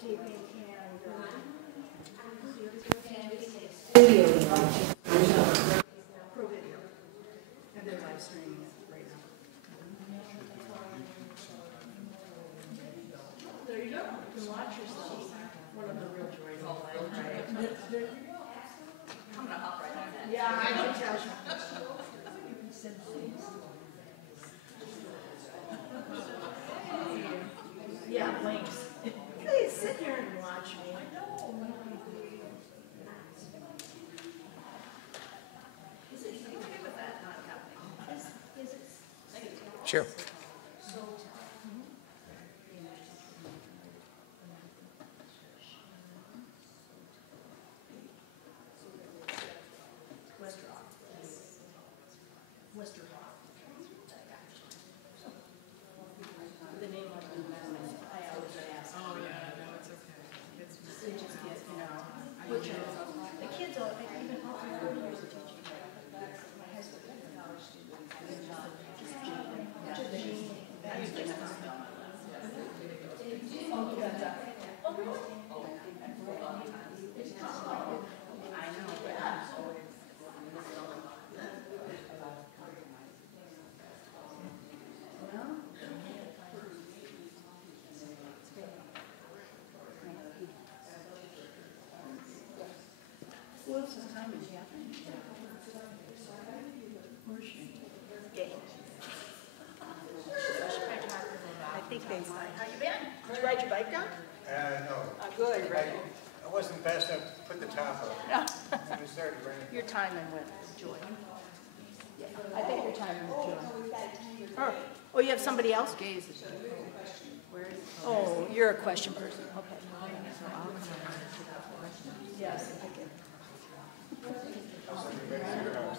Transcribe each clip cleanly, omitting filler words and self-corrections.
taping and video. Pro video. And they're live streaming it right now. There you go. You can watch yourself. One of the real joys of life, right? I'm going to hop right on that. Yeah, I can tell you. Yeah, links. Please sit here and watch me. Is it okay with that not happening? Is it? Sure. Westerhoff. The name of the movement, I always ask. Oh, yeah, no, it's okay. They just get, you know, which the kids are, even all my 40 years of teaching. My high school college students, just Gene. Oh, that's up. Oh, really? I know, yeah. What's the time is happening? Where's she? I think they might. How you been? Did you ride your bike down? No. Good. I wasn't fast enough to put the top up. It started raining. Your timing went joy. Yeah, I think your timing went joy. Oh, you have somebody else? Oh, you're a question person. Okay. Yes.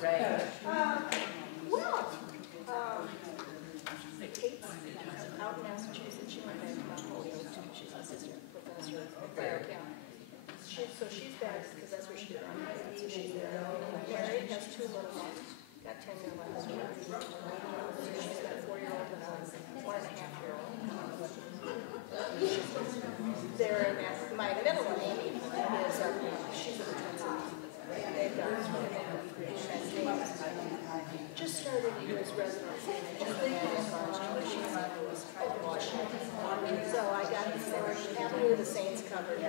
Right. Well, Kate's out in Massachusetts. She went back to my polio too. She's a assistant professor at Fire County. So she's back because that's where she did her undergrad. So she's there. Married, has 2 little ones. Got 10 year olds. She's got a 4-year-old and a 1.5-year-old. They're in that. My middle one, Amy, is she's a retention. They've got just started his residency in so I got the Avenue of the Saints covered.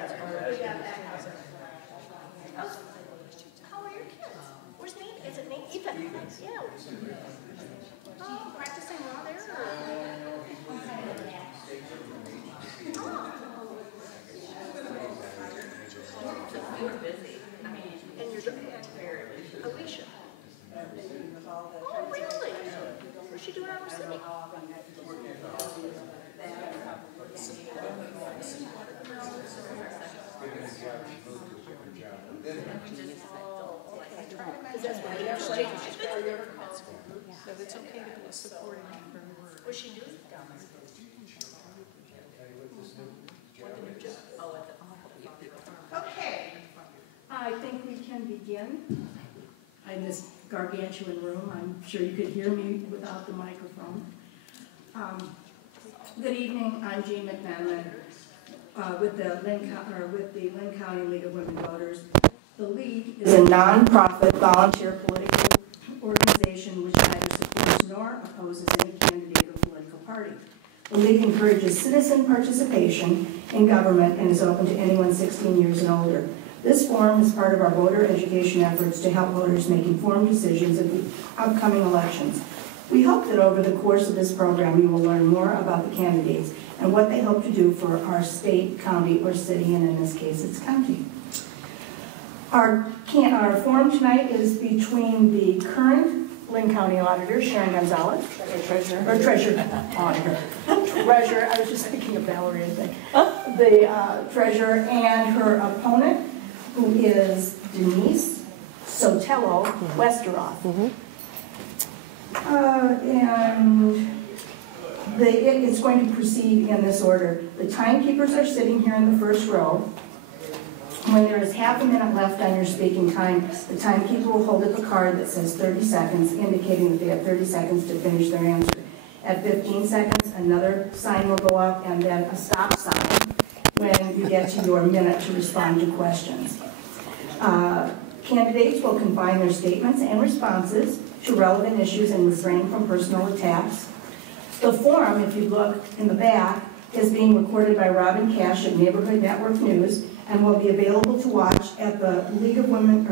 How are your kids? Where's Nate? Is it Nate? Ethan? Yeah. Oh, practicing law there? You're busy. And you're Alicia. Oh, really? What's she doing out of the city? Because that's what you're saying. So it's okay to be supporting her work. What's she doing down there? Okay. I think we can begin. In this gargantuan room, I'm sure you could hear me without the microphone. Good evening. I'm Jean McManaman with the LINN County League of Women Voters. The League is a non-profit volunteer political organization which neither supports nor opposes any candidate or political party. The League encourages citizen participation in government and is open to anyone 16 years and older. This forum is part of our voter education efforts to help voters make informed decisions in the upcoming elections. We hope that over the course of this program you will learn more about the candidates and what they hope to do for our state, county, or city, and in this case it's county. Our forum tonight is between the current LINN County Auditor, Sharon Gonzalez, Treasurer, Auditor, Treasurer, I was just thinking of Valerie, I think, the Treasurer, and her opponent, who is Denise, Sotelo, Westerhoff. And it's going to proceed in this order. The timekeepers are sitting here in the first row. When there is half a minute left on your speaking time, the timekeeper will hold up a card that says 30 seconds, indicating that they have 30 seconds to finish their answer. At 15 seconds, another sign will go up, and then a stop sign. when you get to your minute to respond to questions. Candidates will confine their statements and responses to relevant issues and refrain from personal attacks. The forum, if you look in the back, is being recorded by Robin Cash of Neighborhood Network News and will be available to watch at the League of Women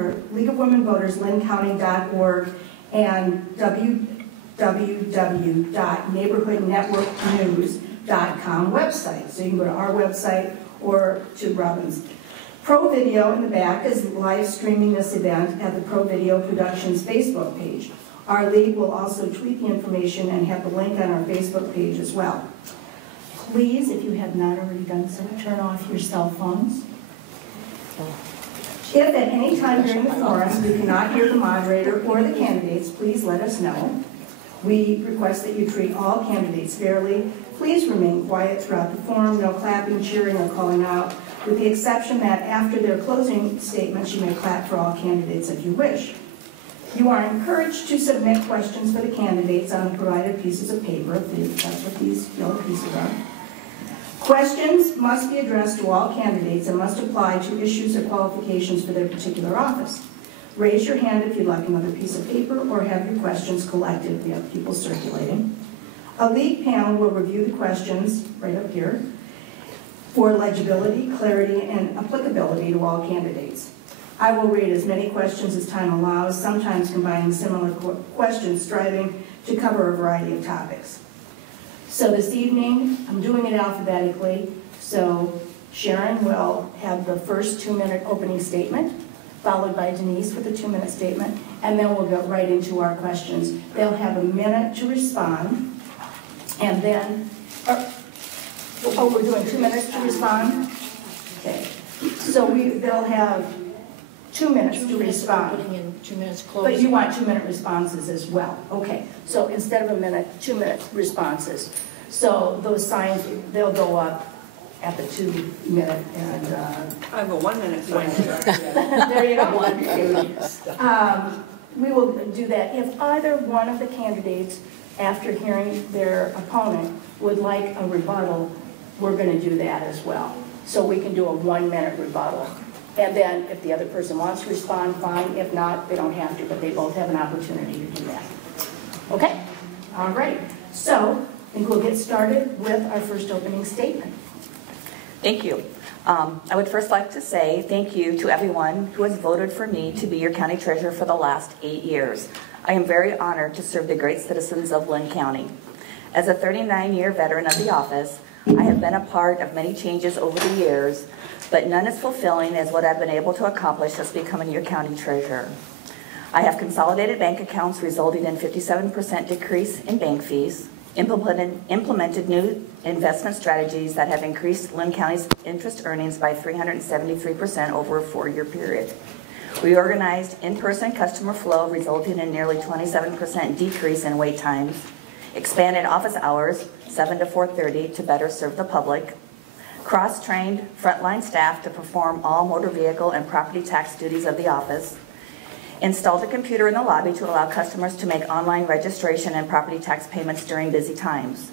Voters, LinnCounty.org and www.neighborhoodnetworknews.com website. So you can go to our website or to Robin's. Pro Video in the back is live streaming this event at the Pro Video Productions Facebook page. Our league will also tweet the information and have the link on our Facebook page as well. Please, if you have not already done so, turn off your cell phones. If at any time during the forum you cannot hear the moderator or the candidates, please let us know. We request that you treat all candidates fairly. Please remain quiet throughout the forum, no clapping, cheering, or calling out, with the exception that after their closing statements, you may clap for all candidates if you wish. You are encouraged to submit questions for the candidates on the provided pieces of paper. That's what these yellow pieces are. Questions must be addressed to all candidates and must apply to issues or qualifications for their particular office. Raise your hand if you'd like another piece of paper or have your questions collected. We have people circulating. A league panel will review the questions, right up here, for legibility, clarity, and applicability to all candidates. I will read as many questions as time allows, sometimes combining similar questions, striving to cover a variety of topics. So this evening, I'm doing it alphabetically, so Sharon will have the first 2-minute opening statement, followed by Denise with a 2-minute statement, and then we'll go right into our questions. They'll have a minute to respond, and then, we're doing 2 minutes to respond? Okay, so they'll have 2 minutes to respond. Putting in 2 minutes closing. But you want 2-minute responses as well. Okay, so instead of a minute, 2-minute responses. So those signs, they'll go up at the 2-minute and... I have a 1-minute sign. There you go. We will do that. If either one of the candidates, after hearing their opponent, would like a rebuttal, we're going to do that as well. So we can do a 1-minute rebuttal. And then if the other person wants to respond, fine. If not, they don't have to, but they both have an opportunity to do that. Okay? All right. So I think we'll get started with our first opening statement. Thank you. I would first like to say thank you to everyone who has voted for me to be your county treasurer for the last 8 years. I am very honored to serve the great citizens of Linn County. As a 39-year veteran of the office, I have been a part of many changes over the years, but none as fulfilling as what I've been able to accomplish since becoming your county treasurer. I have consolidated bank accounts resulting in 57% decrease in bank fees, implemented new investment strategies that have increased Linn County's interest earnings by 373% over a 4-year period. Reorganized in-person customer flow resulting in nearly 27% decrease in wait times, expanded office hours 7 to 4:30 to better serve the public, cross-trained frontline staff to perform all motor vehicle and property tax duties of the office, installed a computer in the lobby to allow customers to make online registration and property tax payments during busy times,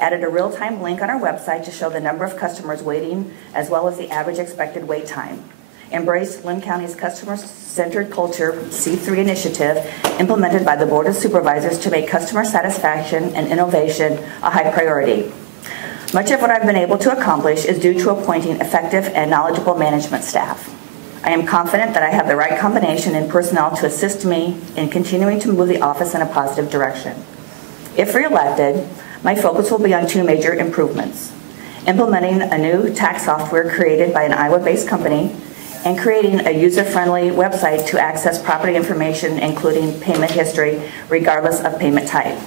added a real-time link on our website to show the number of customers waiting as well as the average expected wait time, embraced Linn County's customer-centered culture C3 initiative implemented by the Board of Supervisors to make customer satisfaction and innovation a high priority. Much of what I've been able to accomplish is due to appointing effective and knowledgeable management staff. I am confident that I have the right combination in personnel to assist me in continuing to move the office in a positive direction. If reelected, my focus will be on 2 major improvements: implementing a new tax software created by an Iowa-based company and creating a user-friendly website to access property information, including payment history, regardless of payment type.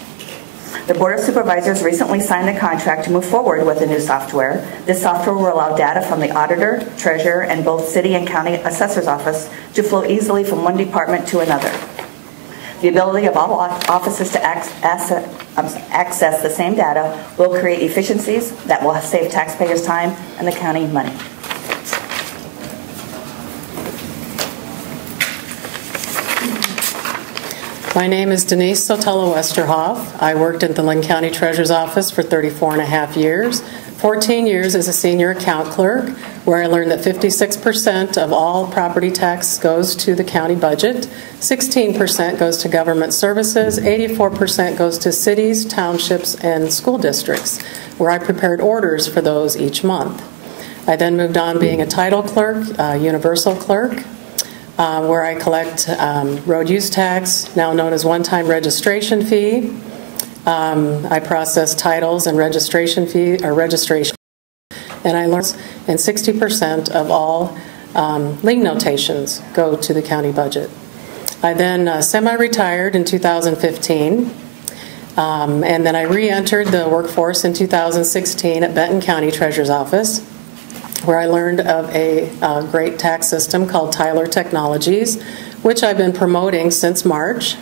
The Board of Supervisors recently signed the contract to move forward with the new software. This software will allow data from the auditor, treasurer, and both city and county assessor's office to flow easily from one department to another. The ability of all offices to access the same data will create efficiencies that will save taxpayers time and the county money. My name is Denise Sotelo Westerhoff. I worked at the Linn County Treasurer's Office for 34.5 years. 14 years as a senior account clerk, where I learned that 56% of all property tax goes to the county budget, 16% goes to government services, 84% goes to cities, townships, and school districts, where I prepared orders for those each month. I then moved on being a title clerk, universal clerk, where I collect road use tax, now known as one-time registration fee. I process titles and registration fee or registration, and I learned, and 60% of all LINN notations go to the county budget. I then semi-retired in 2015, and then I re-entered the workforce in 2016 at Benton County Treasurer's Office, where I learned of a great tax system called Tyler Technologies, which I've been promoting since March.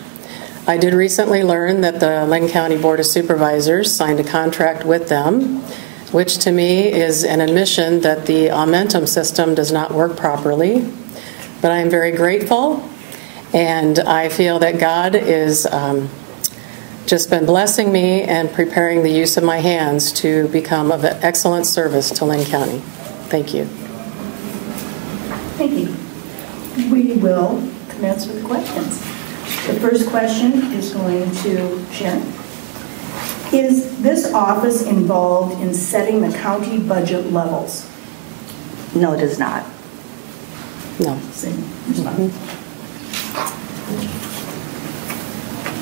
I did recently learn that the Linn County Board of Supervisors signed a contract with them, which to me is an admission that the Aumentum system does not work properly. But I am very grateful, and I feel that God is just been blessing me and preparing the use of my hands to become of excellent service to Linn County. Thank you. Thank you. We will commence with questions. The first question is going to Sharon. Is this office involved in setting the county budget levels? No, it is not. No. Same response.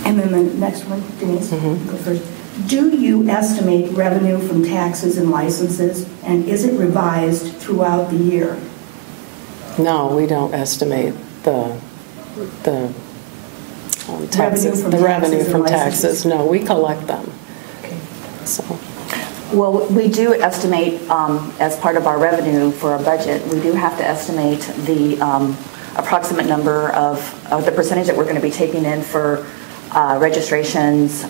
And then the next one, Denise, go first. Do you estimate revenue from taxes and licenses, and is it revised throughout the year? No, we don't estimate the taxes, the revenue from taxes. No, we collect them. Okay. So. Well, we do estimate as part of our revenue for our budget, we do have to estimate the approximate number of the percentage that we're going to be taking in for registrations,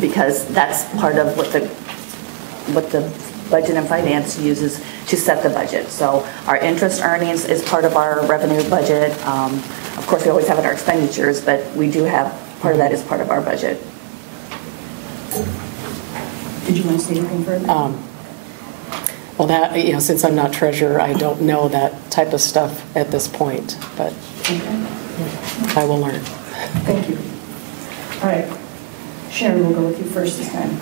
because that's part of what the budget and finance uses to set the budget. So our interest earnings is part of our revenue budget. Of course, we always have our expenditures, but we do have part of that as part of our budget. Did you want to say anything further? Well, that, since I'm not treasurer, I don't know that type of stuff at this point, but I will learn. Thank you. All right. Sharon, we'll go with you first this time.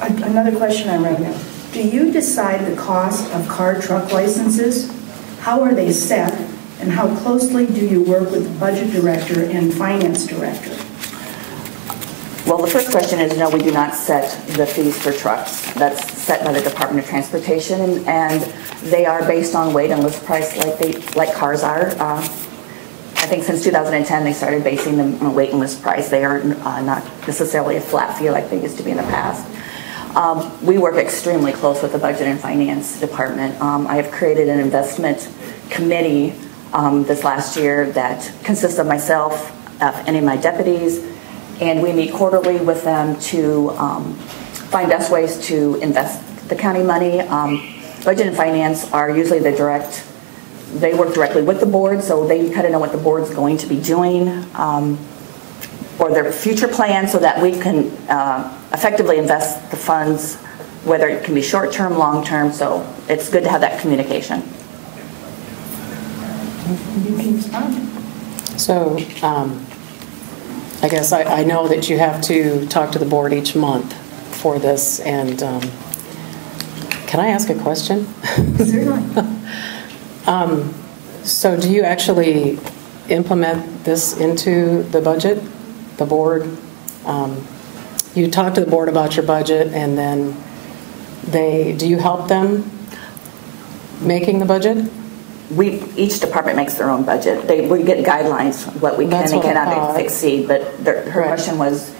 Another question on revenue. Do you decide the cost of car truck licenses? How are they set, and how closely do you work with the budget director and finance director? Well, the first question is, no, we do not set the fees for trucks. That's set by the Department of Transportation, and they are based on weight and list price like cars are. I think since 2010, they started basing them on weight and list price. They are not necessarily a flat fee like they used to be in the past. We work extremely close with the Budget and Finance Department. I have created an investment committee this last year that consists of myself, any of my deputies, and we meet quarterly with them to find best ways to invest the county money. Budget and Finance are usually they work directly with the board, so they kind of know what the board's going to be doing or their future plan, so that we can effectively invest the funds, whether it can be short-term, long-term, so it's good to have that communication. You can respond. So I guess I know that you have to talk to the board each month for this, and can I ask a question? Certainly. So do you actually implement this into the budget, the board? You talk to the board about your budget, and then do you help them making the budget? Each department makes their own budget. We get guidelines, what we can and cannot exceed, but her question was,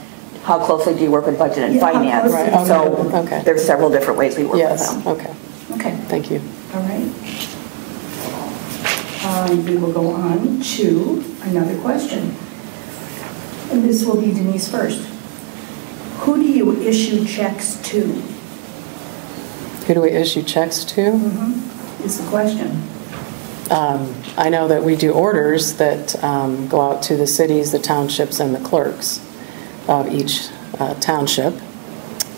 how closely do you work with budget and finance? Right. Okay. So there's several different ways we work with them. Okay. Okay. Thank you. All right. We will go on to another question. And this will be Denise first. Who do you issue checks to? Who do we issue checks to? Is the question. I know that we do orders that go out to the cities, the townships, and the clerks of each township.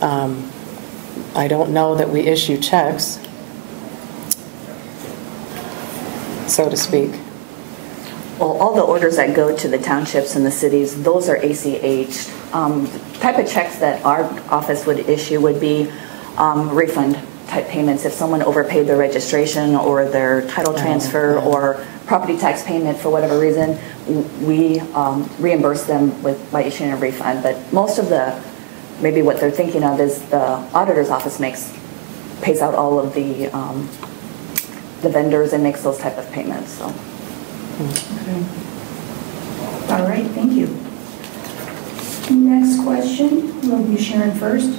I don't know that we issue checks, so to speak. Well, all the orders that go to the townships and the cities, those are ACH. Type of checks that our office would issue would be refund type payments. If someone overpaid their registration or their title transfer or property tax payment for whatever reason, we reimburse them by issuing a refund. But most of maybe what they're thinking of is the auditor's office pays out all of the vendors and makes those type of payments. So. Okay. All right, thank you. Next question will be Sharon first.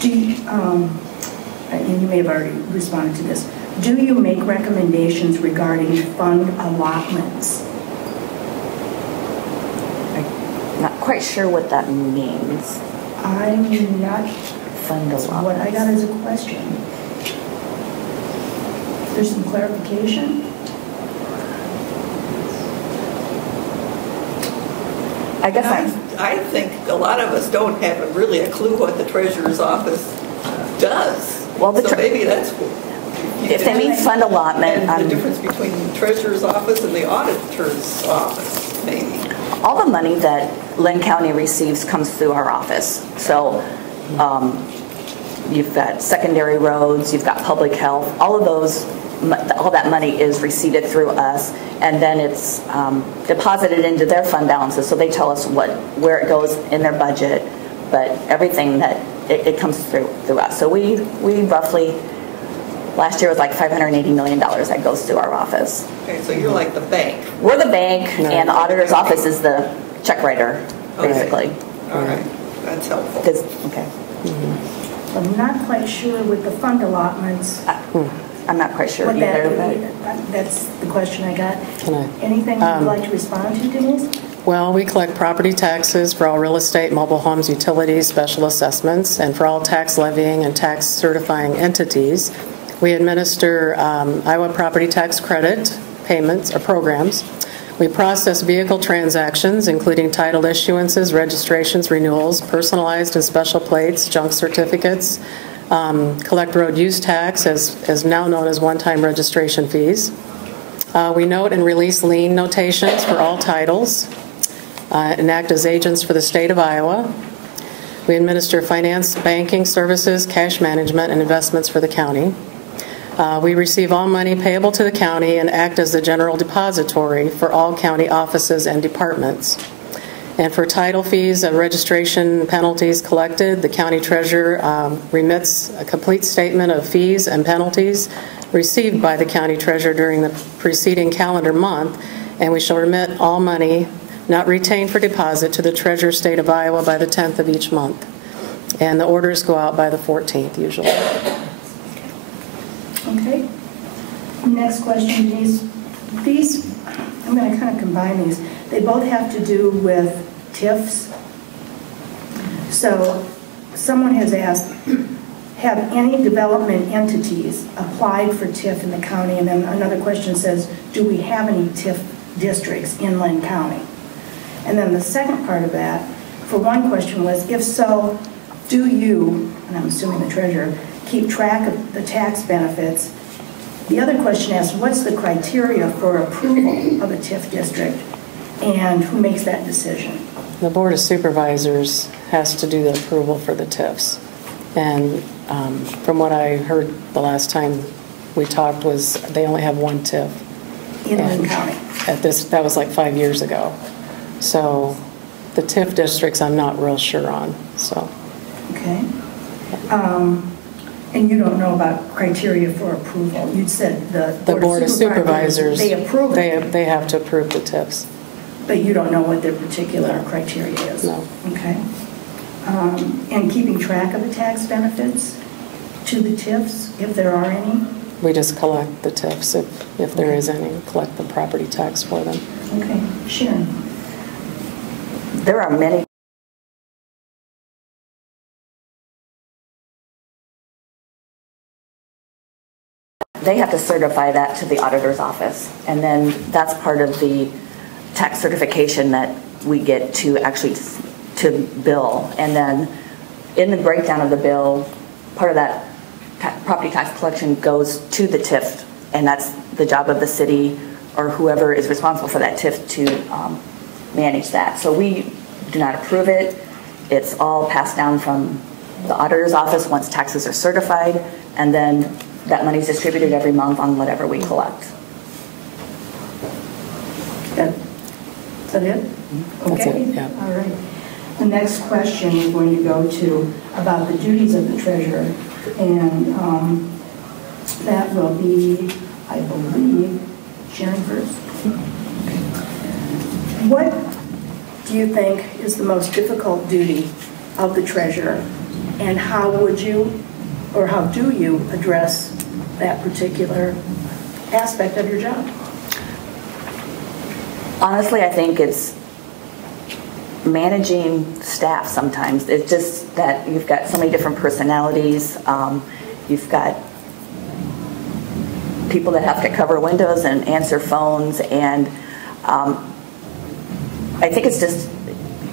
Do you, and you may have already responded to this, do you make recommendations regarding fund allotments? I'm not quite sure what that means. I'm not. Fund That's allotments. what I got as a question. There's some clarification? I guess I think a lot of us don't have really a clue what the treasurer's office does. Well, so maybe that's if they mean fund allotment, and the difference between the treasurer's office and the auditor's office, maybe. All the money that Lynn County receives comes through our office. So you've got secondary roads, you've got public health, all that money is received through us, and then it's deposited into their fund balances. So they tell us where it goes in their budget, but everything that it comes through us. So we roughly, last year was like $580 million that goes through our office. Okay, so you're like the bank. We're the bank, and the auditor's office is the check writer, basically. All right, that's helpful. Okay. I'm not quite sure with the fund allotments. I'm not quite sure What either. that's the question I got. Can I? Anything you'd like to respond to, Denise? Well, we collect property taxes for all real estate, mobile homes, utilities, special assessments, and for all tax levying and tax certifying entities. We administer Iowa property tax credit payments or programs. We process vehicle transactions, including title issuances, registrations, renewals, personalized and special plates, junk certificates, collect road use tax, as now known as one-time registration fees. We note and release lien notations for all titles and act as agents for the state of Iowa. We administer finance, banking services, cash management, and investments for the county. We receive all money payable to the county and act as the general depository for all county offices and departments. And for title fees and registration penalties collected, the county treasurer remits a complete statement of fees and penalties received by the county treasurer during the preceding calendar month, and we shall remit all money not retained for deposit to the treasurer state of Iowa by the 10th of each month. And the orders go out by the 14th usually. Okay. Next question, Denise. These, I'm going to kind of combine these. They both have to do with TIFs. So someone has asked, have any development entities applied for TIF in the county? And then another question says, do we have any TIF districts in Lynn County? And then the second part of that, for one question was, if so, do you, and I'm assuming the treasurer, keep track of the tax benefits? The other question asks, what's the criteria for approval of a TIF district, and who makes that decision? The Board of Supervisors has to do the approval for the TIFs. And from what I heard the last time we talked was they only have one TIF. In Lynn County. That was like 5 years ago. So the TIF districts I'm not real sure on. So. Okay. And you don't know about criteria for approval. You said the Board of Supervisors, they approve it. They have to approve the TIFs. But you don't know what their particular criteria is? No. Okay. And keeping track of the tax benefits to the TIFs, if there are any? We just collect the TIFs if there is any, collect the property tax for them. Okay. Sharon. There are many. They have to certify that to the auditor's office, and then that's part of the tax certification that we get to actually to bill. And then in the breakdown of the bill, part of that property tax collection goes to the TIF, and that's the job of the city or whoever is responsible for that TIF to manage that. So we do not approve it. It's all passed down from the auditor's office once taxes are certified, and then that money is distributed every month on whatever we collect. Is that it? That's Okay. it, yeah. All right. The next question we're going to go to about the duties of the treasurer, and that will be, I believe, Sharon first. What do you think is the most difficult duty of the treasurer, and how would you, or how do you address that particular aspect of your job? Honestly, I think it's managing staff sometimes. It's just that you've got so many different personalities. You've got people that have to cover windows and answer phones, and I think it's just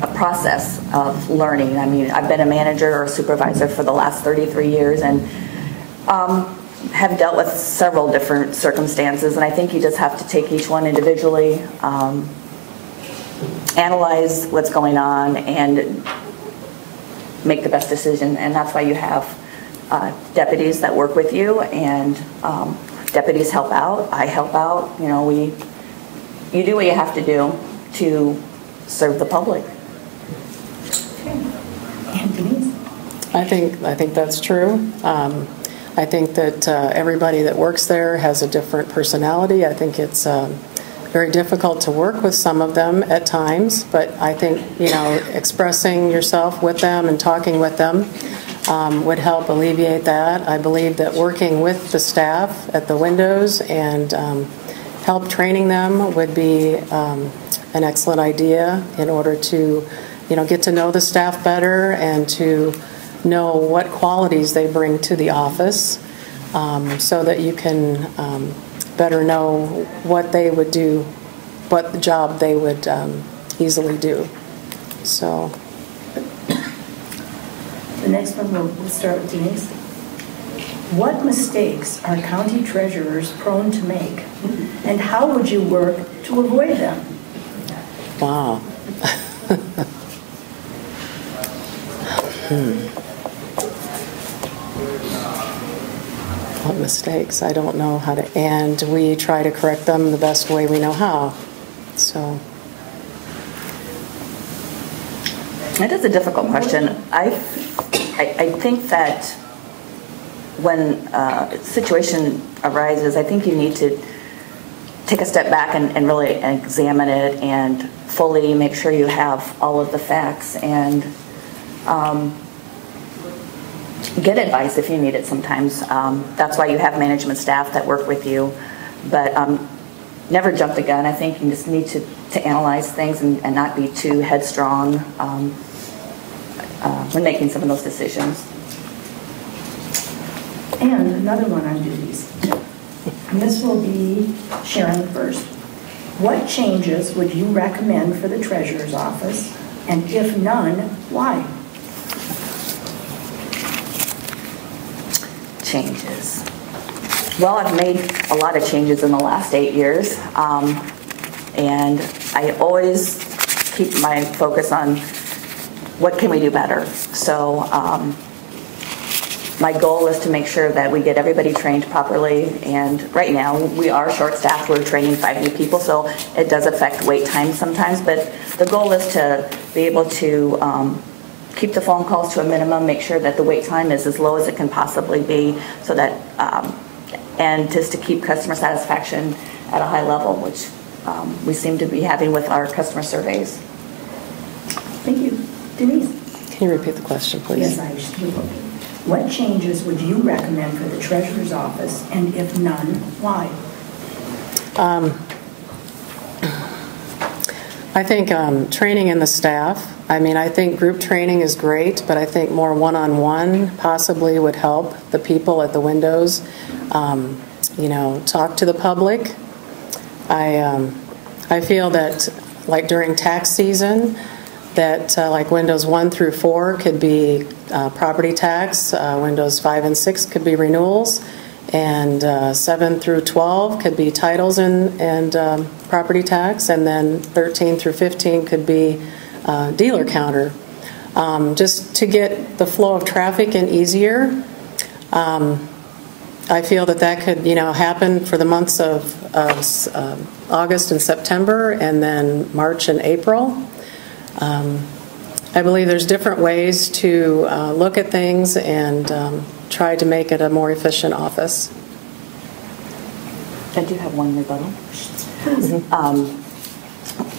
a process of learning. I mean, I've been a manager or a supervisor for the last 33 years, and have dealt with several different circumstances, and I think you just have to take each one individually, analyze what's going on, and make the best decision. And that's why you have deputies that work with you, and deputies help out. I help out. You know, you do what you have to do to serve the public. Okay. And Denise? I think that's true. I think that everybody that works there has a different personality. I think it's very difficult to work with some of them at times, but I think, expressing yourself with them and talking with them would help alleviate that. I believe that working with the staff at the windows and help training them would be an excellent idea in order to, get to know the staff better and to know what qualities they bring to the office, so that you can better know what they would do, what job they would easily do. So The next one, we'll start with Denise. What mistakes are county treasurers prone to make, and how would you work to avoid them? wow. What mistakes? I don't know how to, and we try to correct them the best way we know how. So It is a difficult question. I think that when a situation arises, I think you need to take a step back and really examine it and fully make sure you have all of the facts, and get advice if you need it sometimes. That's why you have management staff that work with you. But never jump the gun. I think you just need to analyze things and not be too headstrong when making some of those decisions. And another one on duties. And this will be Sharon first. What changes would you recommend for the treasurer's office? And if none, why? Changes. Well, I've made a lot of changes in the last 8 years, and I always keep my focus on what can we do better. So my goal is to make sure that we get everybody trained properly, and right now we are short-staffed. We're training 5 new people, so it does affect wait time sometimes, but the goal is to be able to keep the phone calls to a minimum, make sure that the wait time is as low as it can possibly be, so that and just to keep customer satisfaction at a high level, which we seem to be having with our customer surveys. Thank you. Denise? can you repeat the question, please? Yes, I just will. What changes would you recommend for the treasurer's office, and if none, why? I think training in the staff. I mean, I think group training is great, but I think more one-on-one possibly would help the people at the windows. Talk to the public. I feel that, like during tax season, that like Windows 1 through 4 could be property tax, Windows 5 and 6 could be renewals, and 7 through 12 could be titles and property tax, and then 13 through 15 could be dealer counter. Just to get the flow of traffic in easier, I feel that could, happen for the months of August and September, and then March and April. I believe there's different ways to look at things and try to make it a more efficient office. I do have one rebuttal.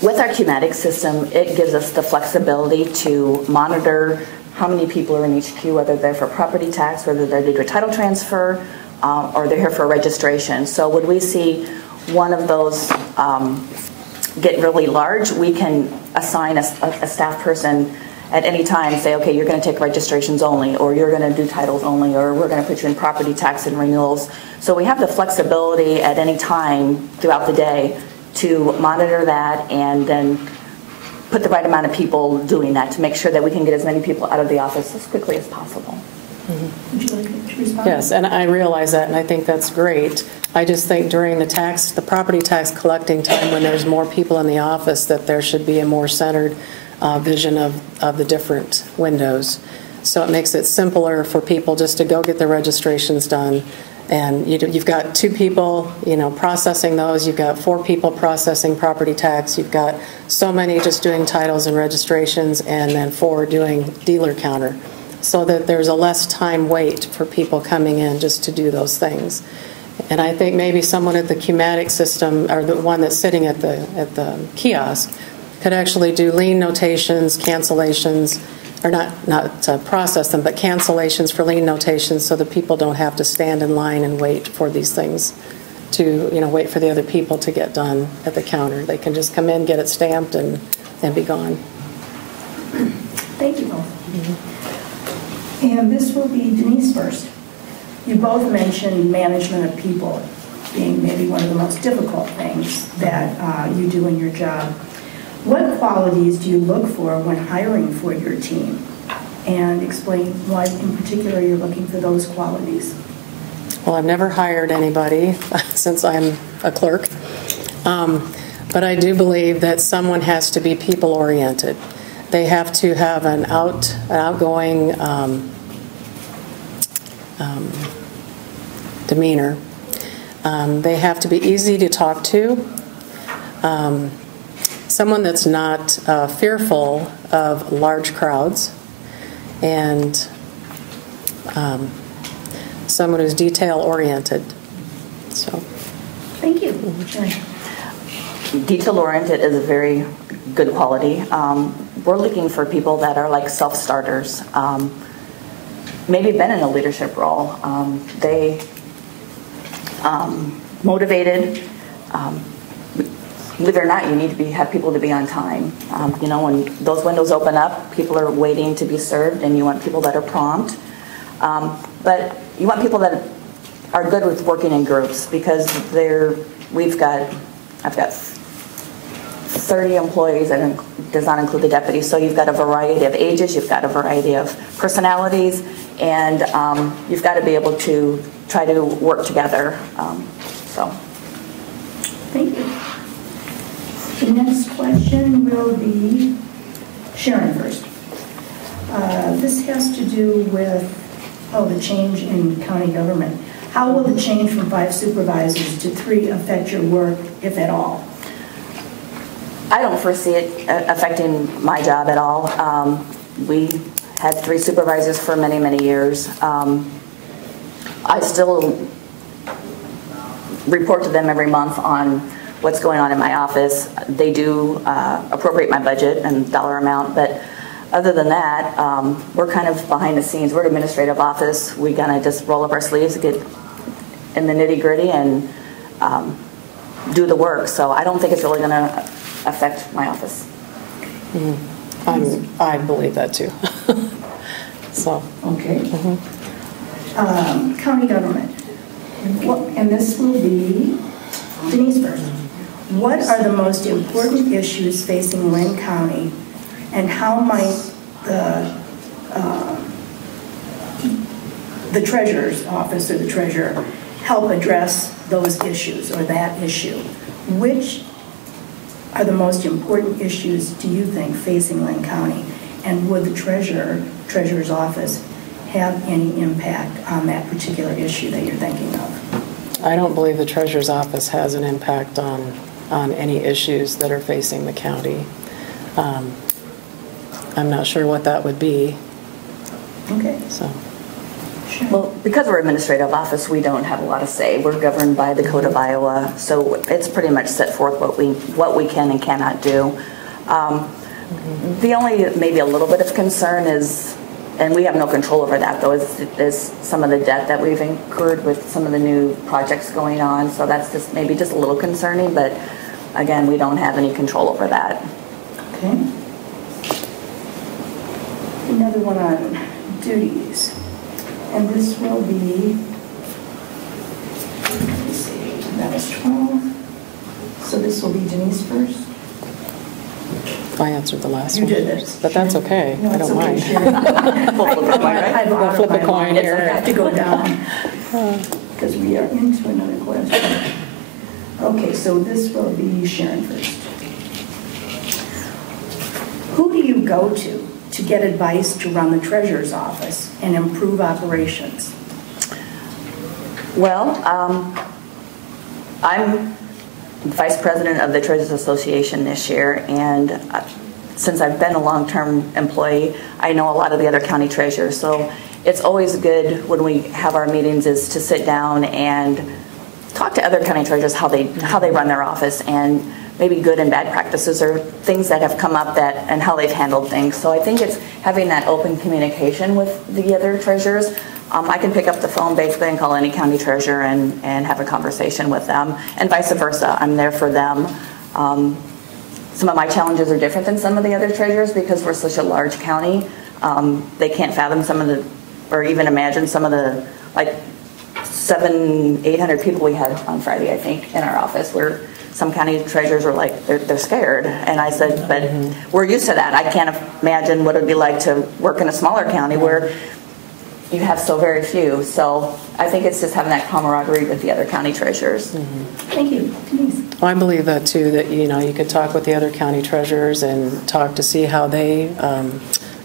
With our Qmatic system, it gives us the flexibility to monitor how many people are in each queue, whether they're for property tax, whether they're due to title transfer, or they're here for registration. So would we see one of those get really large, we can assign a staff person at any time, say, okay, you're going to take registrations only, or you're going to do titles only, or we're going to put you in property tax and renewals. So we have the flexibility at any time throughout the day to monitor that and then put the right amount of people doing that to make sure that we can get as many people out of the office as quickly as possible. Mm-hmm. Would you like to respond? Yes, and I realize that, and I think that's great. I just think during the property tax collecting time, when there's more people in the office, that there should be a more centered vision of the different windows. So it makes it simpler for people just to go get their registrations done. And you've got 2 people, processing those. You've got 4 people processing property tax. You've got so many just doing titles and registrations, and then 4 doing dealer counter, so that there's a less time wait for people coming in just to do those things. And I think maybe someone at the Qmatic system, or the one that's sitting at the kiosk, could actually do lien notations, cancellations, or not process them, but cancellations for lien notations, so that people don't have to stand in line and wait for these things to, wait for the other people to get done at the counter. They can just come in, get it stamped, and be gone. Thank you both. Mm-hmm. And this will be Denise first. You both mentioned management of people being maybe one of the most difficult things that you do in your job. What qualities do you look for when hiring for your team? And explain why in particular you're looking for those qualities. Well, I've never hired anybody since I'm a clerk. But I do believe that someone has to be people-oriented. They have to have an outgoing demeanor. They have to be easy to talk to. Someone that's not fearful of large crowds, and someone who's detail-oriented. So, thank you. Detail-oriented is a very good quality. We're looking for people that are like self-starters, maybe been in a leadership role. They motivated. Believe it or not, you need to have people to be on time. When those windows open up, people are waiting to be served, and you want people that are prompt. But you want people that are good with working in groups, because I've got 30 employees, and does not include the deputies. So you've got a variety of ages, you've got a variety of personalities, and you've got to be able to try to work together. Thank you. The next question will be Sharon first. This has to do with the change in county government. How will the change from 5 supervisors to 3 affect your work, if at all? I don't foresee it affecting my job at all. We had 3 supervisors for many, many years. I still report to them every month on what's going on in my office. They do appropriate my budget and dollar amount, but other than that, we're kind of behind the scenes. We're an administrative office. We kind of just roll up our sleeves, get in the nitty-gritty, and do the work. So I don't think it's really going to affect my office. I believe that too. So. Okay. County government. And this will be Denise first. What are the most important issues facing Lynn County And how might the treasurer's office or the treasurer help address those issues or that issue? Which are the most important issues, do you think, facing Lynn County? And would the treasurer's office have any impact on that particular issue that you're thinking of? I don't believe the treasurer's office has an impact on any issues that are facing the county. I'm not sure what that would be. Okay. So. Sure. Well, because we're administrative office, we don't have a lot of say. We're governed by the Code of Iowa, so it's pretty much set forth what we can and cannot do. The only maybe a little bit of concern is, and we have no control over that though, is some of the debt that we've incurred with some of the new projects going on. So that's just maybe just a little concerning, but again, we don't have any control over that. Okay. Another one on duties. And this will be, let's see, that was 12. So this will be Denise first. I answered the last You one. did this. But that's okay. No, I it's don't okay, mind. Sharon. We'll flip a coin, right? We'll flip a coin here. I have to go down because we are into another question. Okay, so this will be Sharon first. Who do you go to get advice to run the treasurer's office and improve operations? Well, I'm vice president of the Treasurers Association this year, and since I've been a long-term employee, I know a lot of the other county treasurers. So it's always good when we have our meetings is to sit down and talk to other county treasurers how they run their office, and maybe good and bad practices or things that have come up that and how they've handled things. So I think it's having that open communication with the other treasurers. I can pick up the phone basically and call any county treasurer and have a conversation with them, and vice versa. I'm there for them. Some of my challenges are different than some of the other treasurers because we're such a large county. They can't fathom some of the, or even imagine some of the, like 700-800 people we had on Friday, I think, in our office, where some county treasurers were like, they're scared. And I said, but we're used to that. I can't imagine what it would be like to work in a smaller county where you have so very few. So I think it's just having that camaraderie with the other county treasurers. Thank you. Denise. Well, I believe that too, that you could talk with the other county treasurers and talk to see how they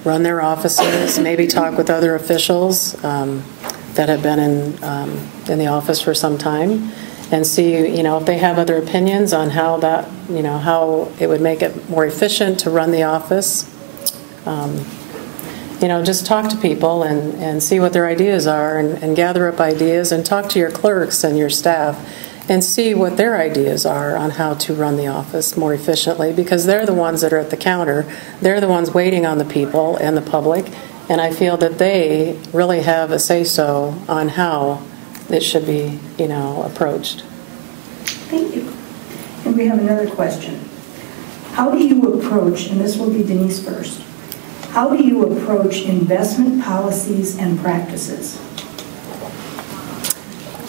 run their offices, maybe talk with other officials that have been in the office for some time, and see if they have other opinions on how that how it would make it more efficient to run the office. Just talk to people and see what their ideas are, and gather up ideas, and talk to your clerks and your staff and see what their ideas are on how to run the office more efficiently, because they're the ones that are at the counter. They're the ones waiting on the people and the public, and I feel that they really have a say-so on how it should be, approached. Thank you. And we have another question. How do you approach, and this will be Denise first, how do you approach investment policies and practices?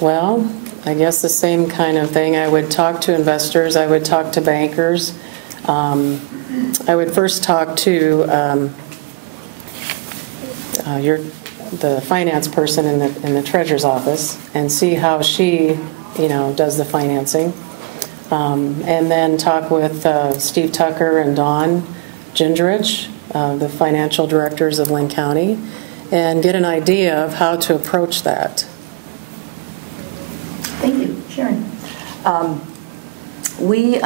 Well, I guess the same kind of thing. I would talk to investors. I would talk to bankers. I would first talk to the finance person in the treasurer's office and see how she, does the financing. And then talk with Steve Tucker and Dawn Gingerich, the financial directors of Lynn County, and get an idea of how to approach that. Thank you. Sharon. We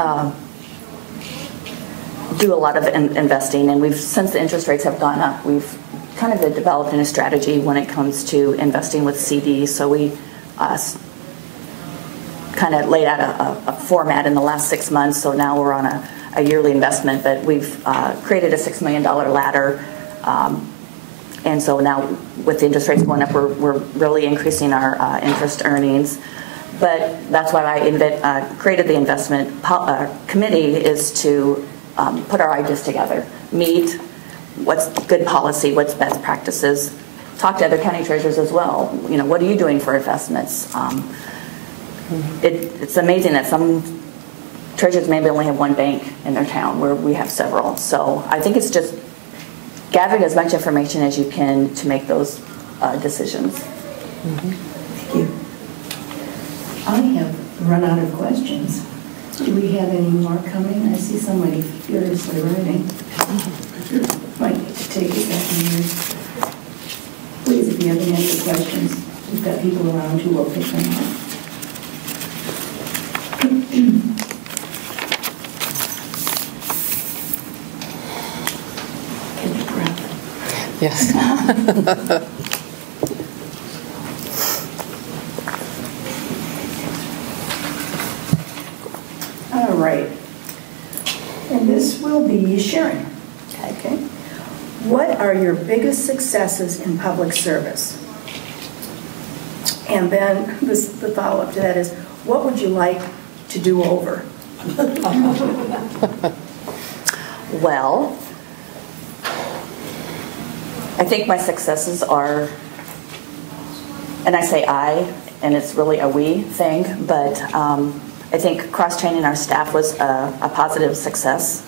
do a lot of investing, and since the interest rates have gone up, we've kind of developed a strategy when it comes to investing with CDs. So we kind of laid out a format in the last 6 months. So now we're on a yearly investment, but we've created a $6 million ladder. And so now with the interest rates going up, we're really increasing our interest earnings. But that's why I created the investment committee, is to put our ideas together, meet what's good policy, what's best practices, talk to other county treasurers as well. What are you doing for investments? It's amazing that some treasurers maybe only have one bank in their town where we have several. So I think it's just gathering as much information as you can to make those decisions. Thank you. I have run out of questions. Do we have any more coming? I see somebody furiously writing. Might need to take a second here. Please, if you have any other questions, we've got people around who will pick them up. Catch your breath. Yes. All right. And this will be Sharon. Okay. What are your biggest successes in public service? And then the follow-up to that is, what would you like to do over? Well, I think my successes are, and I say I, and it's really a we thing, but I think cross-training our staff was a positive success.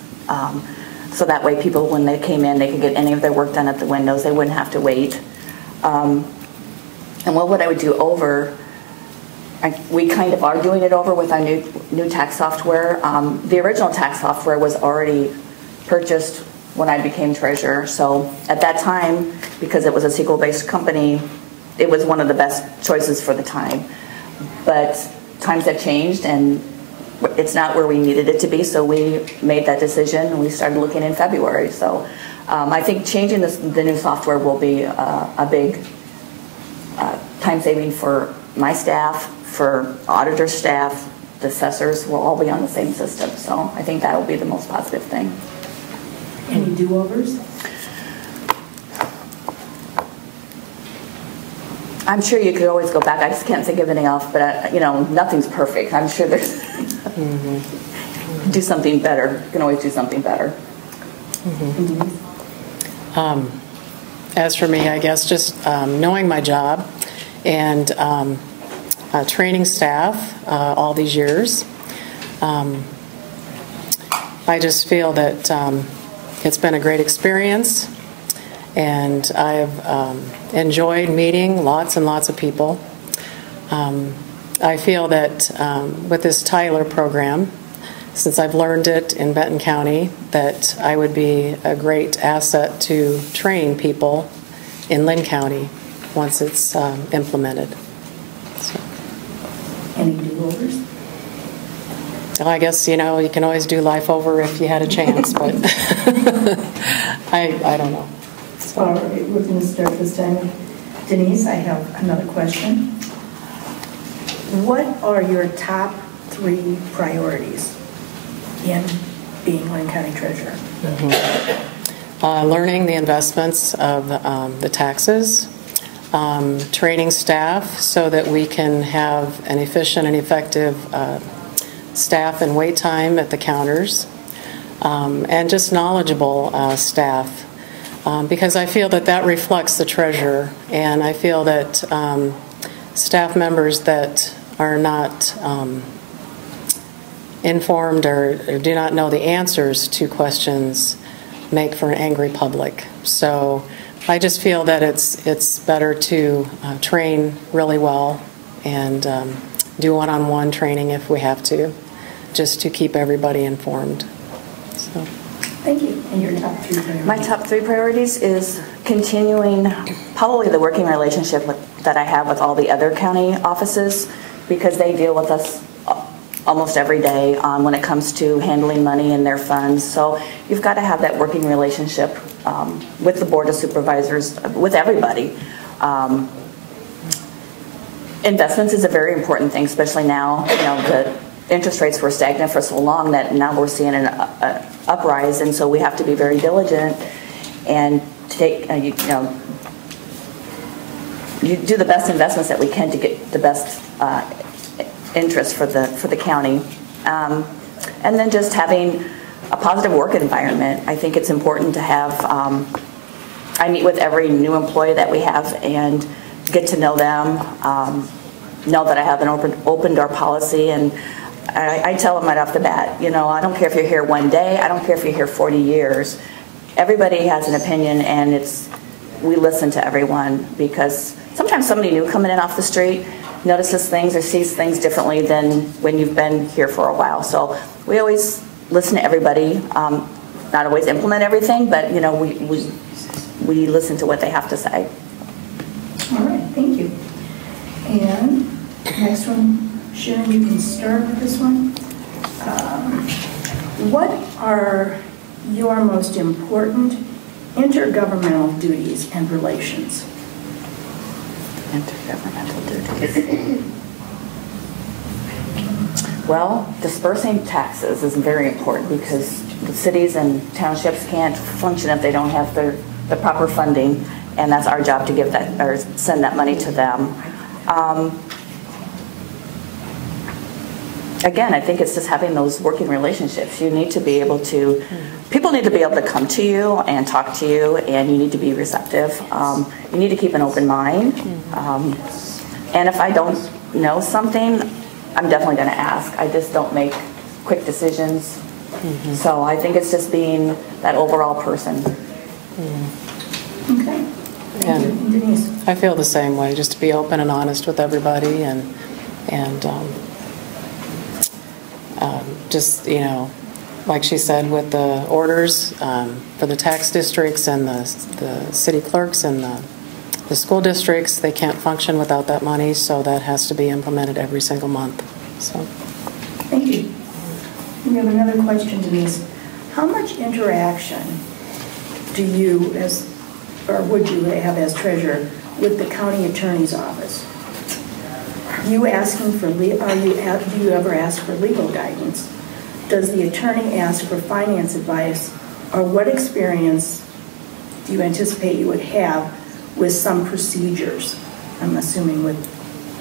So that way people, when they came in, they could get any of their work done at the windows. They wouldn't have to wait. And what would I do over? We kind of are doing it over with our new tax software. The original tax software was already purchased when I became treasurer. So at that time, because it was a SQL-based company, it was one of the best choices for the time. But times have changed, and it's not where we needed it to be, so we made that decision, and we started looking in February. So I think changing the new software will be a big time saving for my staff, for auditor staff, the assessors will all be on the same system. So I think that will be the most positive thing. Any do-overs? I'm sure you could always go back. I just can't think of anything else, but nothing's perfect. I'm sure there's do something better. You can always do something better. As for me, I guess just knowing my job and training staff all these years. I just feel that it's been a great experience, and I've enjoyed meeting lots and lots of people. I feel that with this Tyler program, since I've learned it in Benton County, that I would be a great asset to train people in Linn County once it's implemented. So. Any do-overs? Well, I guess, you can always do life over if you had a chance, but I don't know. So. All right, we're going to start this time. Denise, I have another question. What are your top 3 priorities in being Linn County Treasurer? Learning the investments of the taxes, training staff so that we can have an efficient and effective staff and wait time at the counters, and just knowledgeable staff, because I feel that reflects the treasurer, and I feel that staff members that are not informed or do not know the answers to questions make for an angry public. So I just feel that it's better to train really well and do one-on-one training if we have to, just to keep everybody informed. So. Thank you. And your top 3 priorities? My top 3 priorities is continuing probably the working relationship that I have with all the other county offices, because they deal with us almost every day when it comes to handling money and their funds. So you've got to have that working relationship with the Board of Supervisors, with everybody. Investments is a very important thing, especially now. The interest rates were stagnant for so long that now we're seeing an uprise, and so we have to be very diligent and take you do the best investments that we can to get the best interest for the county, and then just having a positive work environment. I think it's important to have. I meet with every new employee that we have and get to know them. Know that I have an open door policy, and I tell them right off the bat. I don't care if you're here one day. I don't care if you're here 40 years. everybody has an opinion, and we listen to everyone, because sometimes somebody new coming in off the street notices things or sees things differently than when you've been here for a while. So we always listen to everybody, not always implement everything, but we listen to what they have to say. All right, thank you. And next one, Sharon, you can start with this one. What are your most important intergovernmental duties and relations? Intergovernmental duties. Well, dispersing taxes is very important, because the cities and townships can't function if they don't have the proper funding, and that's our job to give that or send that money to them. Again, I think it's just having those working relationships. You need to be able to, people need to be able to come to you and talk to you, and you need to be receptive. You need to keep an open mind. And if I don't know something, I'm definitely going to ask. I just don't make quick decisions. So I think it's just being that overall person. Okay. Thank you. And Denise? I feel the same way, just to be open and honest with everybody, and just, like she said, with the orders for the tax districts and the city clerks and the school districts, they can't function without that money, so that has to be implemented every single month. So, thank you. We have another question, Denise. How much interaction do you, would you have as treasurer with the county attorney's office? Do you ever ask for legal guidance? Does the attorney ask for finance advice, or what experience do you anticipate you would have with some procedures? I'm assuming with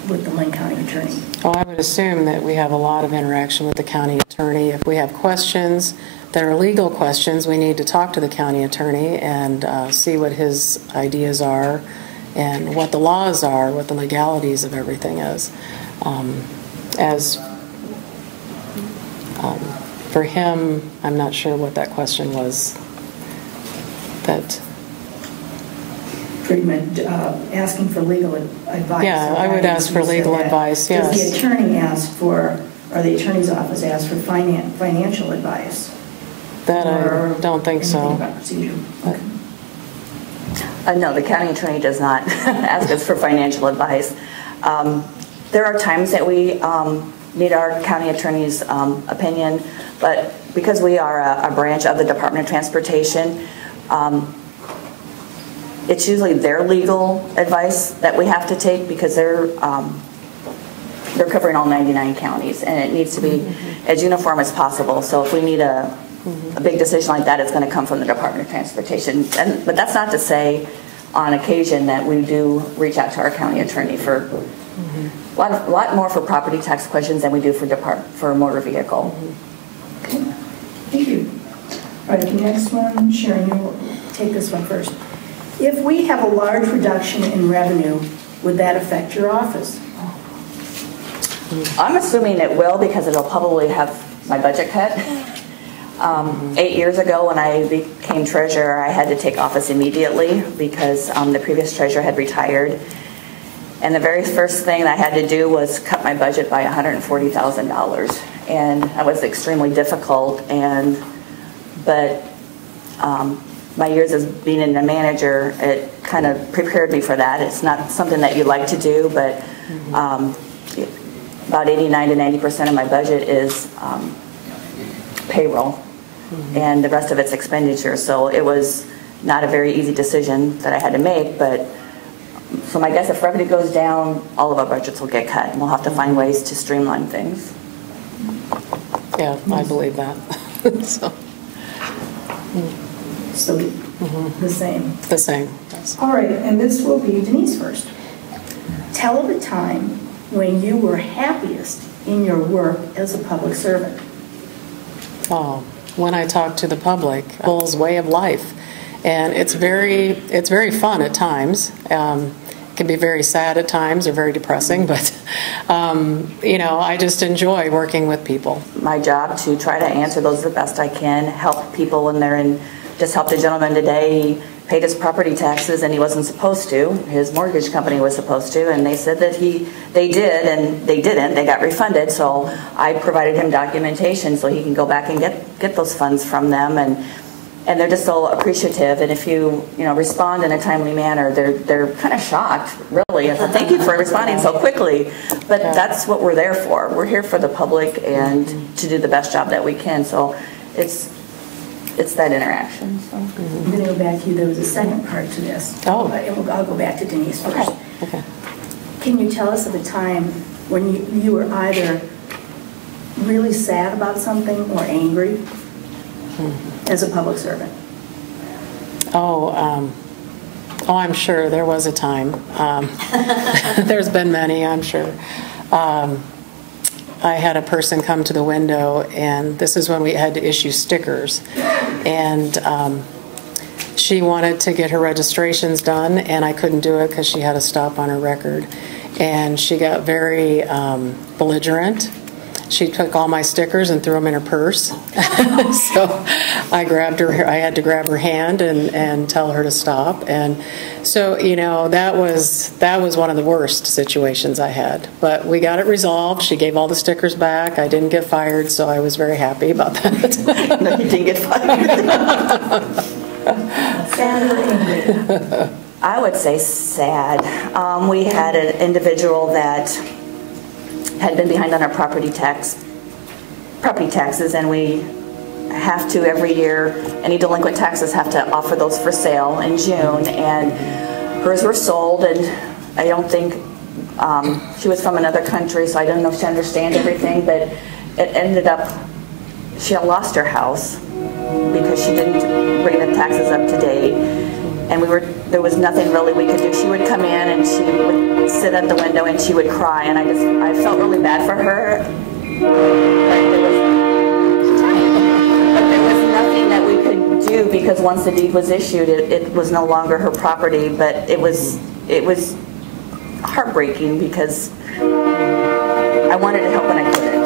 the LINN County attorney. Well, I would assume that we have a lot of interaction with the county attorney. If we have questions that are legal questions, we need to talk to the county attorney and see what his ideas are and what the laws are, what the legalities of everything is. For him, I'm not sure what that question was. That pretty much asking for legal advice. Yeah, I would ask for legal advice, yes. Does the attorney ask for, or the attorney's office ask for financial advice? That I don't think so. About procedure? Okay. No, the county attorney does not ask us for financial advice. There are times that we need our county attorney's opinion, but because we are a branch of the Department of Transportation, it's usually their legal advice that we have to take, because they're covering all 99 counties, and it needs to be as uniform as possible. So if we need a big decision like that, it's going to come from the Department of Transportation. But that's not to say on occasion that we do reach out to our county attorney for a lot more for property tax questions than we do for motor vehicle. Okay, thank you. All right, the next one, Sharon, you'll take this one first. If we have a large reduction in revenue, would that affect your office? I'm assuming it will, because it'll probably have my budget cut. 8 years ago, when I became treasurer, I had to take office immediately because the previous treasurer had retired. And the very first thing I had to do was cut my budget by $140,000. And that was extremely difficult. But my years as being a manager, it kind of prepared me for that. It's not something that you like to do, but about 89 to 90% of my budget is payroll, and the rest of it's expenditure. So it was not a very easy decision that I had to make. But so my guess, if revenue goes down, all of our budgets will get cut, and we'll have to find ways to streamline things. Yeah, I believe that. So the same. The same. Yes. All right, and this will be Denise first. Tell of a time when you were happiest in your work as a public servant. Oh, when I talk to the public, people's way of life, and it's very fun at times. It can be very sad at times or very depressing, but I just enjoy working with people. My job to try to answer those the best I can, help people when they're in just helped a gentleman today. He paid his property taxes and he wasn't supposed to. His mortgage company was supposed to, and they said that they did, and they didn't. They got refunded, so I provided him documentation so he can go back and get those funds from them, and they're just so appreciative. And if you respond in a timely manner, they're kind of shocked, really. And so thank you for responding so quickly. But that's what we're there for. We're here for the public and to do the best job that we can. So it's that interaction. So. I'm going to go back to you. There was a second part to this. Oh. I'll go back to Denise first. Okay. Can you tell us of a time when you were either really sad about something or angry as a public servant? I'm sure there was a time. There's been many, I'm sure. I had a person come to the window, and this is when we had to issue stickers, and she wanted to get her registrations done, and I couldn't do it because she had a stop on her record, and she got very belligerent. She took all my stickers and threw them in her purse. So I grabbed her. I had to grab her hand and tell her to stop. And so, that was one of the worst situations I had. But we got it resolved. She gave all the stickers back. I didn't get fired, so I was very happy about that. No, you didn't get fired. Sad or angry? I would say sad. We had an individual that had been behind on our property taxes, and we have to every year, any delinquent taxes have to offer those for sale in June, and hers were sold, and I don't think she was from another country, so I don't know if she understands everything, but it ended up she lost her house because she didn't bring the taxes up to date. And there was nothing really we could do. She would come in and she would sit at the window and she would cry, and I felt really bad for her. But there was nothing that we could do because once the deed was issued, it was no longer her property. But it was heartbreaking because I wanted to help and I couldn't.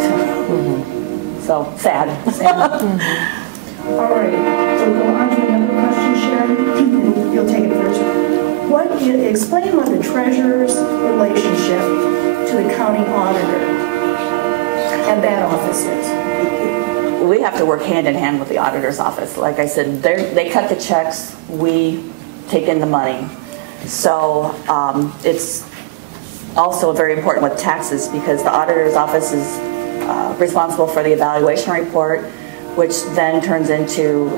Mm-hmm. So sad. All right, so go on to another question, Sharon. You'll take it first. Explain what the treasurer's relationship to the county auditor and that office is. We have to work hand in hand with the auditor's office. Like I said, they cut the checks, we take in the money. So it's also very important with taxes because the auditor's office is responsible for the evaluation report, which then turns into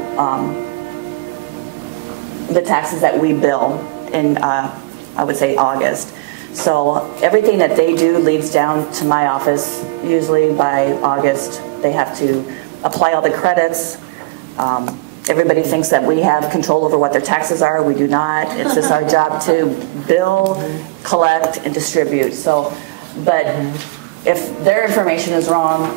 the taxes that we bill in, I would say, August. So everything that they do leads down to my office. Usually by August, they have to apply all the credits. Everybody thinks that we have control over what their taxes are. We do not. It's just our job to bill, collect, and distribute. So, but if their information is wrong,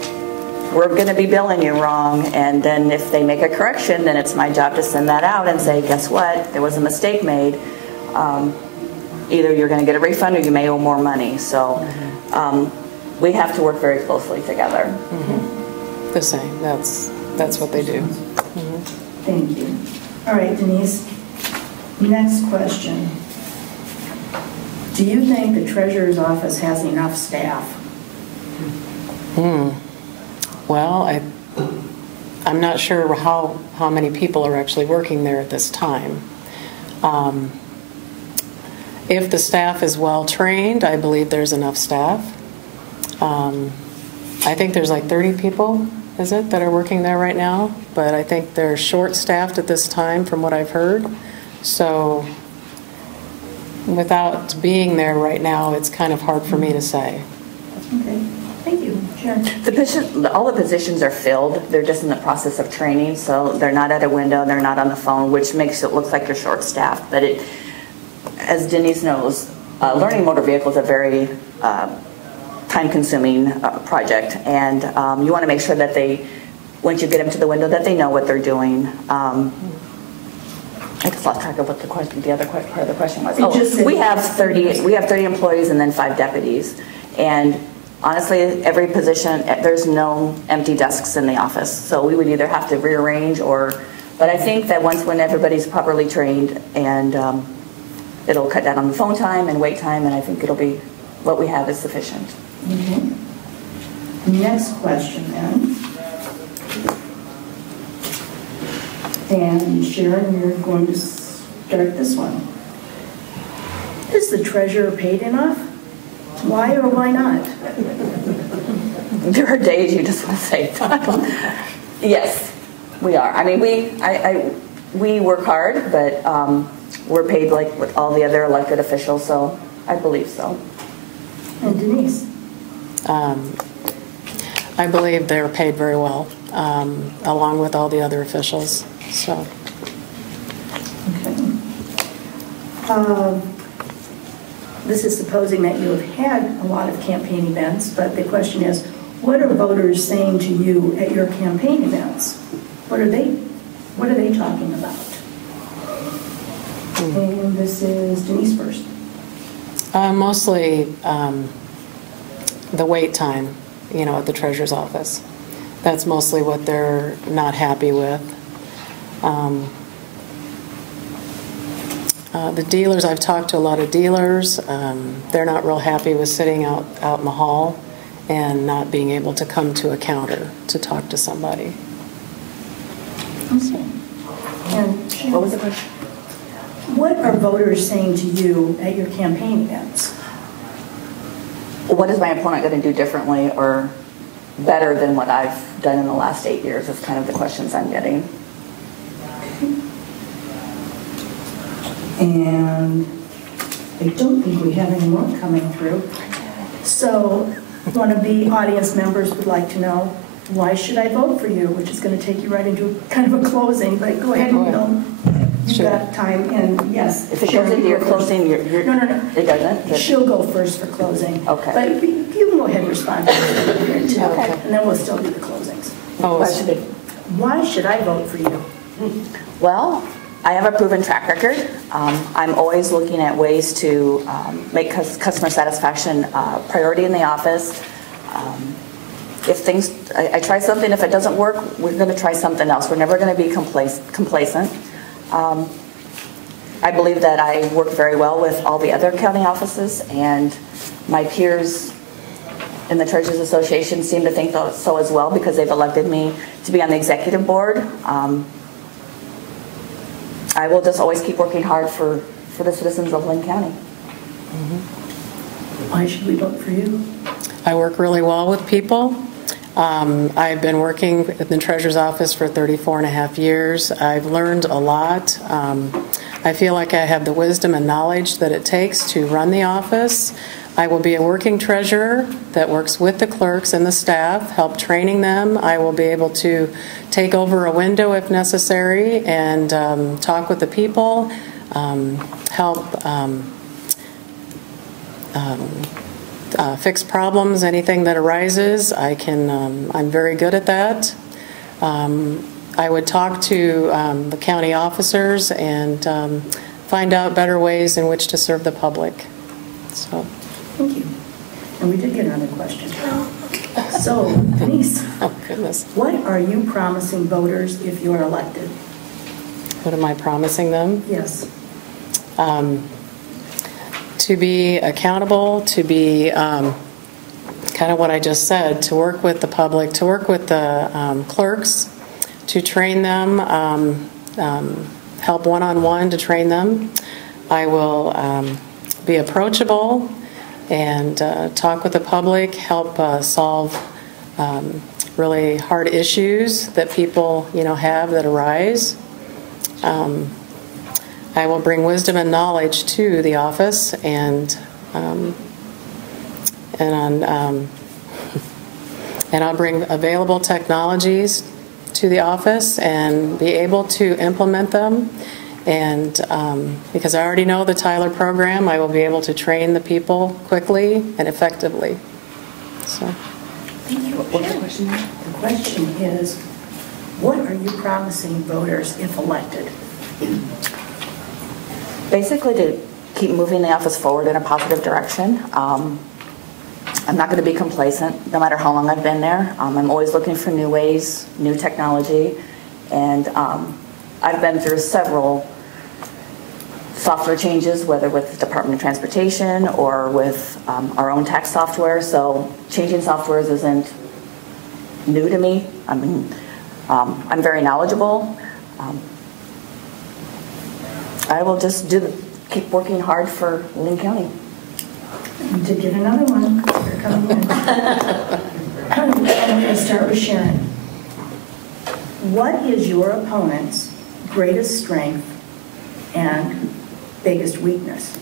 we're going to be billing you wrong, and then if they make a correction, then it's my job to send that out and say, guess what, there was a mistake made. Either you're going to get a refund or you may owe more money. So we have to work very closely together. Mm-hmm. The same. That's what they do. Mm-hmm. Thank you. All right, Denise. Next question. Do you think the treasurer's office has enough staff? Well, I'm not sure how many people are actually working there at this time. If the staff is well trained, I believe there's enough staff. I think there's like 30 people, is it, that are working there right now? But I think they're short-staffed at this time from what I've heard. So without being there right now, it's kind of hard for me to say. Okay. Thank you. Sharon. All the positions are filled. They're just in the process of training, so they're not at a window, they're not on the phone, which makes it look like you're short-staffed. But as Denise knows, learning motor vehicle is a very time-consuming project, and you want to make sure that once you get them to the window, that they know what they're doing. I just lost track of what the other part of the question was. Oh, we have 30 employees and then 5 deputies, and honestly, every position, there's no empty desks in the office, so we would either have to rearrange or But I think that when everybody's properly trained, and it'll cut down on the phone time and wait time, and I think it'll be, what we have is sufficient. Okay. Next question then. And Sharon, you're going to start this one. Is the treasurer paid enough? Why or why not? There are days you just want to say, yes, we are. I mean, we work hard, but we're paid like with all the other elected officials, so I believe so. And Denise? I believe they're paid very well, along with all the other officials. So. Okay. This is supposing that you have had a lot of campaign events, but the question is, what are voters saying to you at your campaign events? What are they talking about? And this is Denise first. Mostly the wait time, at the treasurer's office. That's mostly what they're not happy with. The dealers, I've talked to a lot of dealers. They're not real happy with sitting out in the hall and not being able to come to a counter to talk to somebody. Okay. And What was the question? what are voters saying to you at your campaign events? What is my opponent going to do differently or better than what I've done in the last 8 years is kind of the questions I'm getting. And I don't think we have any more coming through. So one of the audience members would like to know, why should I vote for you? Which is going to take you right into kind of a closing, but go ahead and you've got time. And yes. If it goes into your closing, you're No. It doesn't? She'll go first for closing. Okay. But you can go ahead and respond to it too. Okay. And then we'll still do the closings. Why should I vote for you? Well, I have a proven track record. I'm always looking at ways to make customer satisfaction a priority in the office. If I try something, if it doesn't work, we're going to try something else. We're never going to be complacent. I believe that I work very well with all the other county offices, and my peers in the Treasurers Association seem to think so as well because they've elected me to be on the executive board. I will just always keep working hard for the citizens of Linn County. Why should we vote for you? I work really well with people. I've been working in the Treasurer's office for 34 and a half years. I've learned a lot. I feel like I have the wisdom and knowledge that it takes to run the office. I will be a working treasurer that works with the clerks and the staff, help training them. I will be able to take over a window if necessary and talk with the people, help fix problems, anything that arises. I'm very good at that. I would talk to the county officers and find out better ways in which to serve the public. So. Thank you. And we did get another question. So, Denise, Oh, goodness. what are you promising voters if you are elected? What am I promising them? Yes. To be accountable, to be kind of what I just said, to work with the public, to work with the clerks, to train them, help one-on-one to train them. I will be approachable and talk with the public, help solve really hard issues that people, have that arise. I will bring wisdom and knowledge to the office, and I'll bring available technologies to the office and be able to implement them. And because I already know the Tyler program, I will be able to train the people quickly and effectively. So. Thank you. What's the question? The question is, what are you promising voters if elected? Basically to keep moving the office forward in a positive direction. I'm not going to be complacent no matter how long I've been there. I'm always looking for new ways, new technology, and I've been through several software changes, whether with the Department of Transportation or with our own tax software. So changing softwares isn't new to me. I mean, I'm very knowledgeable. I will just keep working hard for Lynn County. To get another one. They're coming in. I'm going to start with Sharon. What is your opponent's greatest strength and biggest weakness?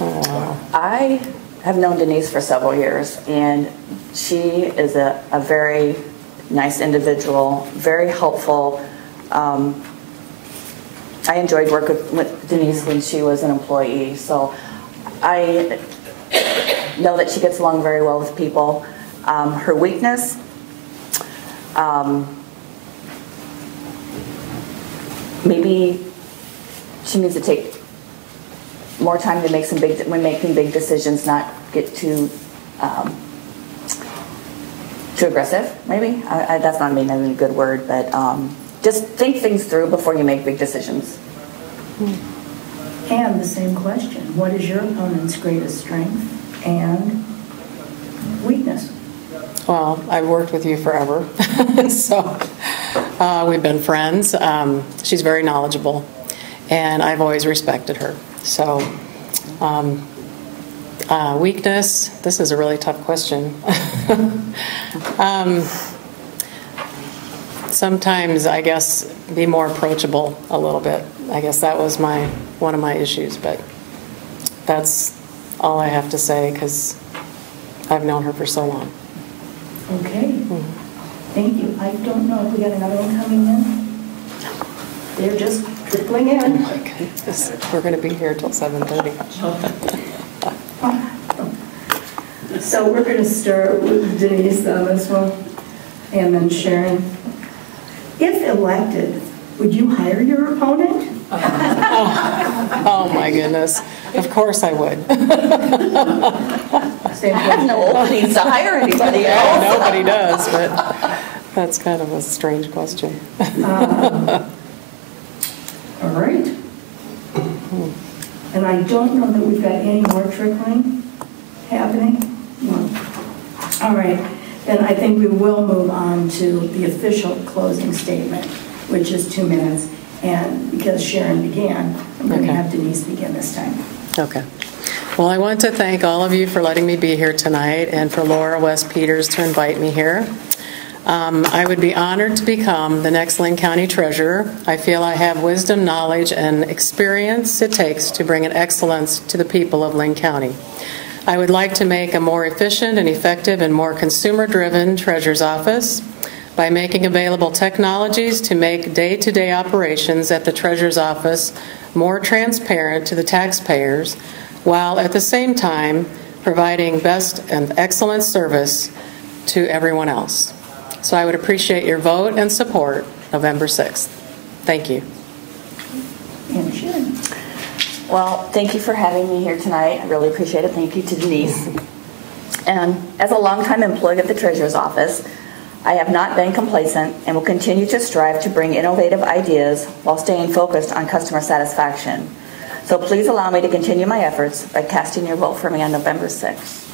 I have known Denise for several years, and she is a very nice individual, very helpful. I enjoyed working with Denise when she was an employee, so I know that she gets along very well with people. Her weakness, maybe she needs to take more time to make when making big decisions, not get too aggressive. Maybe that's not maybe a good word, but just think things through before you make big decisions. And the same question: what is your opponent's greatest strength and weakness? Well, I've worked with you forever, so we've been friends. She's very knowledgeable, and I've always respected her. So, weakness, this is a really tough question. Sometimes, I guess, be more approachable a little bit. I guess that was one of my issues, but that's all I have to say because I've known her for so long. Okay. Thank you. I don't know if we got another one coming in. They're just trickling in. Oh my goodness. We're going to be here till 7:30. So we're going to start with Denise on this one, and then Sharon. If elected, would you hire your opponent? Oh my goodness. Of course I would. Same I have no openings to hire anybody else. Nobody does, but that's kind of a strange question. All right. And I don't know that we've got any more trickling happening. No. All right. Then I think we will move on to the official closing statement, which is 2 minutes. And because Sharon began, I'm going to have Denise begin this time. Okay. Well, I want to thank all of you for letting me be here tonight and for Laura West Peters to invite me here. I would be honored to become the next Lynn County Treasurer. I feel I have wisdom, knowledge, and experience it takes to bring an excellence to the people of Lynn County. I would like to make a more efficient and effective and more consumer-driven Treasurer's Office by making available technologies to make day-to-day operations at the Treasurer's Office more transparent to the taxpayers, while at the same time providing best and excellent service to everyone else. So I would appreciate your vote and support November 6th. Thank you. And Sharon. Well, thank you for having me here tonight. I really appreciate it. Thank you to Denise. And as a longtime employee of the Treasurer's Office, I have not been complacent and will continue to strive to bring innovative ideas while staying focused on customer satisfaction. So please allow me to continue my efforts by casting your vote for me on November 6th.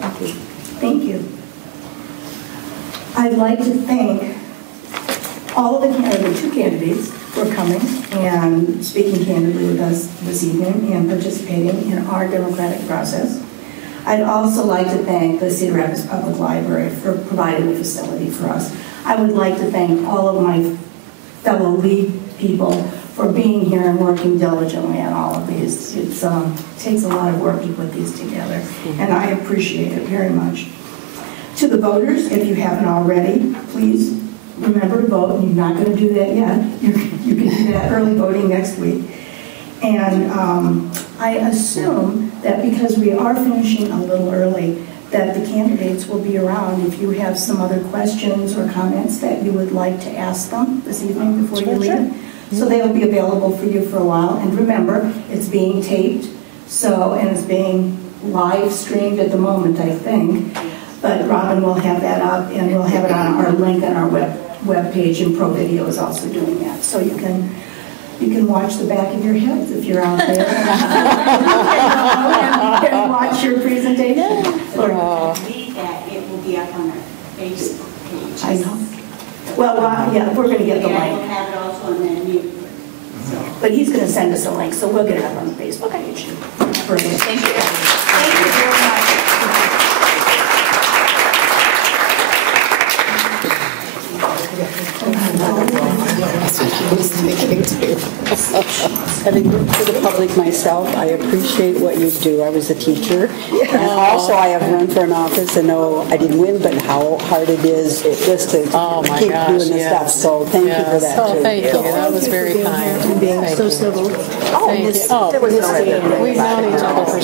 Thank you. Thank you. I'd like to thank all of the 2 candidates for coming and speaking candidly with us this evening and participating in our democratic process. I'd also like to thank the Cedar Rapids Public Library for providing the facility for us. I would like to thank all of my fellow lead people for being here and working diligently on all of these. It takes a lot of work to put these together, and I appreciate it very much. To the voters, if you haven't already, please remember to vote. You're not going to do that yet. You can do that early voting next week. And I assume that because we are finishing a little early, that the candidates will be around if you have some other questions or comments that you would like to ask them this evening before you leave. So they will be available for you for a while. And remember, it's being taped, and it's being live streamed at the moment, I think. But Robin will have that up, and we'll have it on our link on our webpage, and Pro Video is also doing that. So you can watch the back of your heads if you're out there and watch your presentation. Read that, it will be up on our Facebook page. I know. Well, yeah, we're going to get the And I will link. have it also on the new. But he's going to send us a link, so we'll get it up on the Facebook page. Brilliant. Thank you. Thank you very much. Having worked for the public myself, I appreciate what you do. I was a teacher. And also, I have run for an office and know I didn't win, but how hard it is just to keep doing the stuff. So thank you for that, Oh, too. thank you. That was very kind. And being Thank so you. civil. Thank you. Oh, we've known each other for